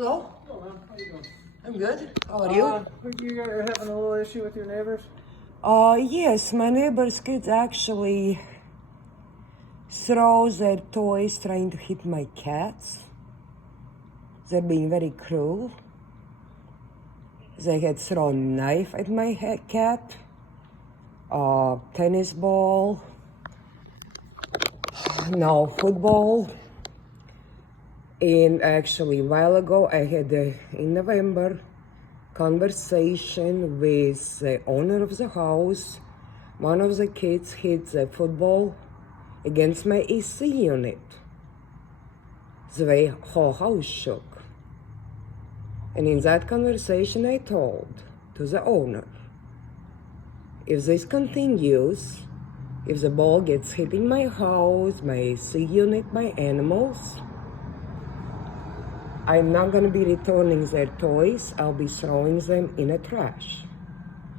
Hello? Hello, man. How you doing? I'm good. How are you? You are having a little issue with your neighbors? Yes, my neighbor's kids actually throw their toys trying to hit my cats. They're being very cruel. They had thrown knife at my cat, tennis ball, now football. And actually, a while ago, I had in November conversation with the owner of the house. One of the kids hit the football against my AC unit. The whole house shook. And in that conversation, I told to the owner, if this continues, if the ball gets hit in my house, my AC unit, my animals, I'm not going to be returning their toys. I'll be throwing them in a trash.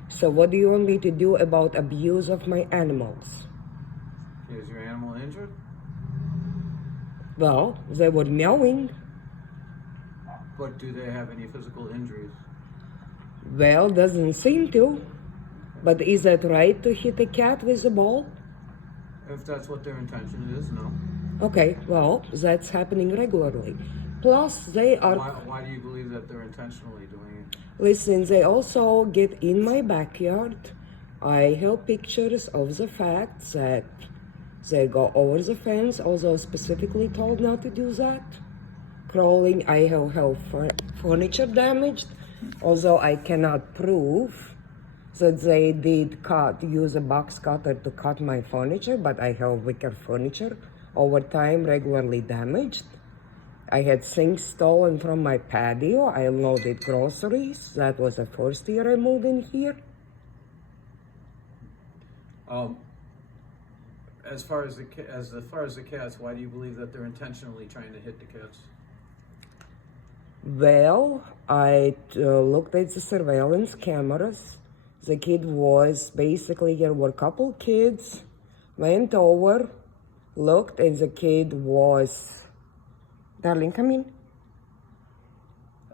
So what do you want me to do about abuse of my animals? Is your animal injured? Well, they were meowing. But do they have any physical injuries? Well, doesn't seem to. But is that right to hit a cat with a ball? If that's what their intention is, no. Okay, well, that's happening regularly. Plus, they are... Why do you believe that they're intentionally doing it? Listen, they also get in my backyard. I have pictures of the fact that they go over the fence, although specifically told not to do that. Crawling, I have furniture damaged, although I cannot prove that they did use a box cutter to cut my furniture, but I have wicker furniture over time regularly damaged. I had things stolen from my patio. I loaded groceries. That was the first year I moved in here. As far as the cats, why do you believe that they're intentionally trying to hit the cats? Well, I looked at the surveillance cameras. The kid was basically, there were a couple kids, went over, looked, and the kid was, darling, come in.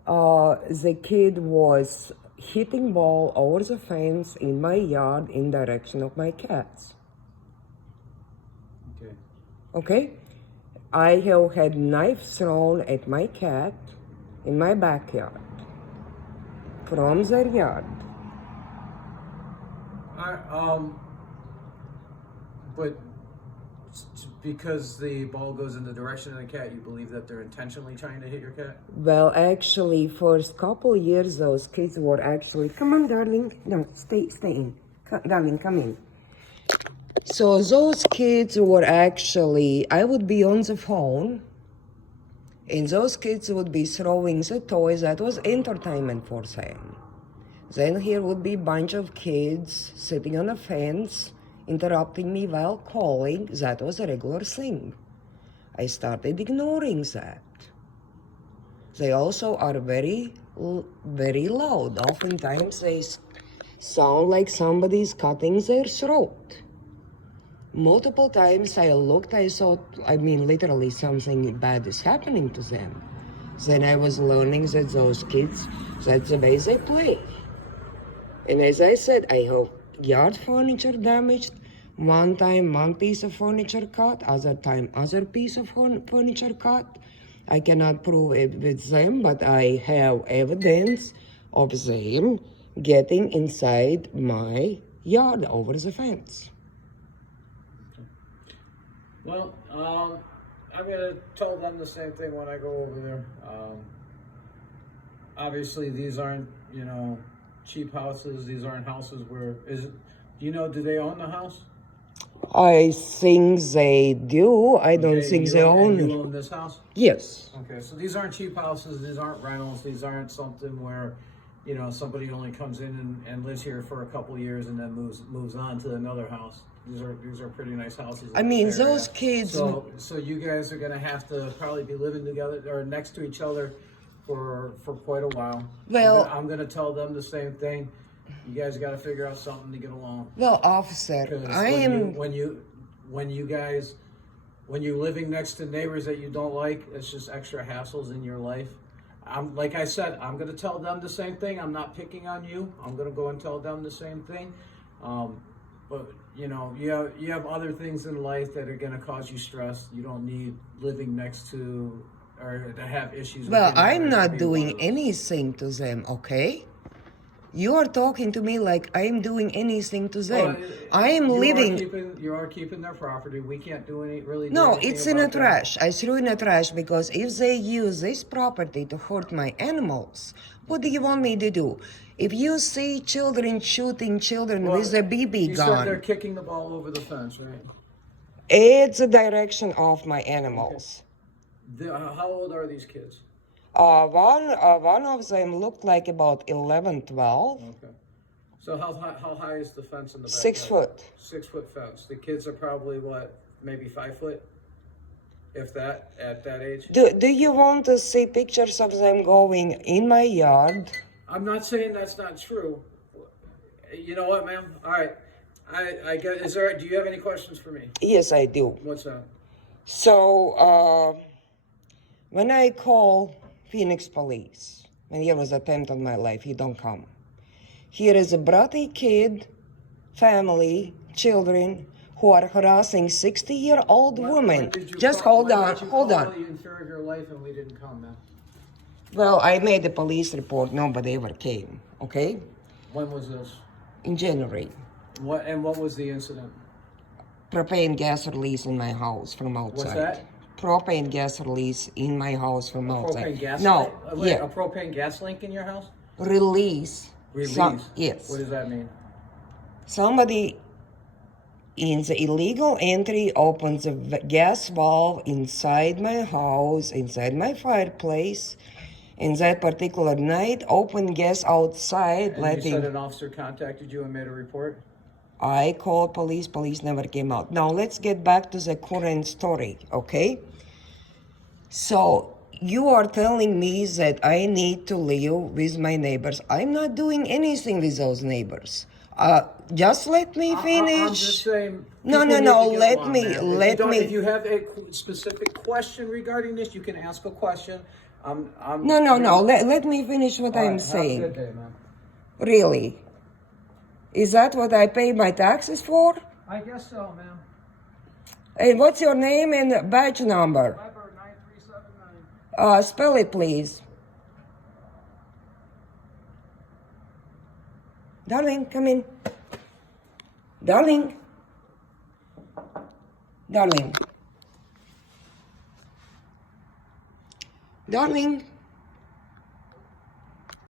The kid was hitting ball over the fence in my yard in direction of my cats. Okay. Okay? I have had knives thrown at my cat in my backyard from their yard. But because the ball goes in the direction of the cat, you believe that they're intentionally trying to hit your cat? Well, actually, first couple years, those kids were actually, come on, darling. No, stay in. Darling, come in. So those kids were actually, I would be on the phone, and those kids would be throwing the toys. That was entertainment for them. Then here would be a bunch of kids sitting on a fence, interrupting me while calling. That was a regular thing. I started ignoring that. They also are very, very loud. Oftentimes they sound like somebody's cutting their throat. Multiple times I looked, I thought, literally something bad is happening to them. Then I was learning that those kids, that's the way they play. And as I said, I have yard furniture damaged. One time, one piece of furniture cut. Other time, other piece of furniture cut. I cannot prove it with them, but I have evidence of them getting inside my yard over the fence. Well, I'm going to tell them the same thing when I go over there. Obviously, these aren't, cheap houses. These aren't houses where, do they own the house? I think they do. I don't think they own it. You own this house? Yes. Okay, so these aren't cheap houses. These aren't rentals. These aren't something where, somebody only comes in and lives here for a couple of years and then moves on to another house. These are pretty nice houses. Those kids. So you guys are gonna have to probably be living together or next to each other for quite a while. Well, I'm gonna tell them the same thing. You guys got to figure out something to get along. Well, officer, when you're living next to neighbors that you don't like, it's just extra hassles in your life. I'm like I said, I'm gonna tell them the same thing. I'm not picking on you. I'm gonna go and tell them the same thing. But you know, you have other things in life that are gonna cause you stress. You don't need living next to or to have issues. Well, with your I'm neighbors to not be one doing of those. anything to them, okay? You are talking to me like I'm doing anything to them. I am living. You are keeping their property. We can't do do No, anything it's in a about that. trash. I threw in a trash because if they use this property to hurt my animals, what do you want me to do? If you see children shooting children with a BB You said they're gun, kicking the ball over the fence, right? it's the direction of my animals. How old are these kids? One of them looked like about 11, 12. Okay. So how high is the fence in the backyard? 6 foot. 6 foot fence. The kids are probably what, maybe 5 foot, if that, at that age. Do you want to see pictures of them going in my yard? I'm not saying that's not true. You know what, ma'am? All right. I get. Do you have any questions for me? Yes, I do. What's that? So, when I call Phoenix police, when there was attempt on my life, he don't come. Here is a bratty kid, family, children, who are harassing 60-year-old women. Just hold on, hold on. You in fear of your life and we didn't come, man. Well, I made a police report. Nobody ever came, okay? When was this? In January. What was the incident? Propane gas release in my house from outside. What's that? Propane gas release in my house from outside. Propane gas? No, Wait, a propane gas link in your house? Release. Release? Yes. What does that mean? Somebody in the illegal entry opens a gas valve inside my house, inside my fireplace. In that particular night, open gas outside, And letting... you said an officer contacted you and made a report? I called police never came out. Now let's get back to the current story, okay? So you are telling me that I need to live with my neighbors. I'm not doing anything with those neighbors. Just let me finish. I'm just saying. No, people no, need to no, get let along, me, man. let me. If you have a specific question regarding this, you can ask a question. No, let me finish what I'm saying. Have a good day, man. Really? Is that what I pay my taxes for? I guess so, ma'am. And what's your name and badge number? Weber 9379. Spell it, please. Darling, come in. Darling. Darling. Darling.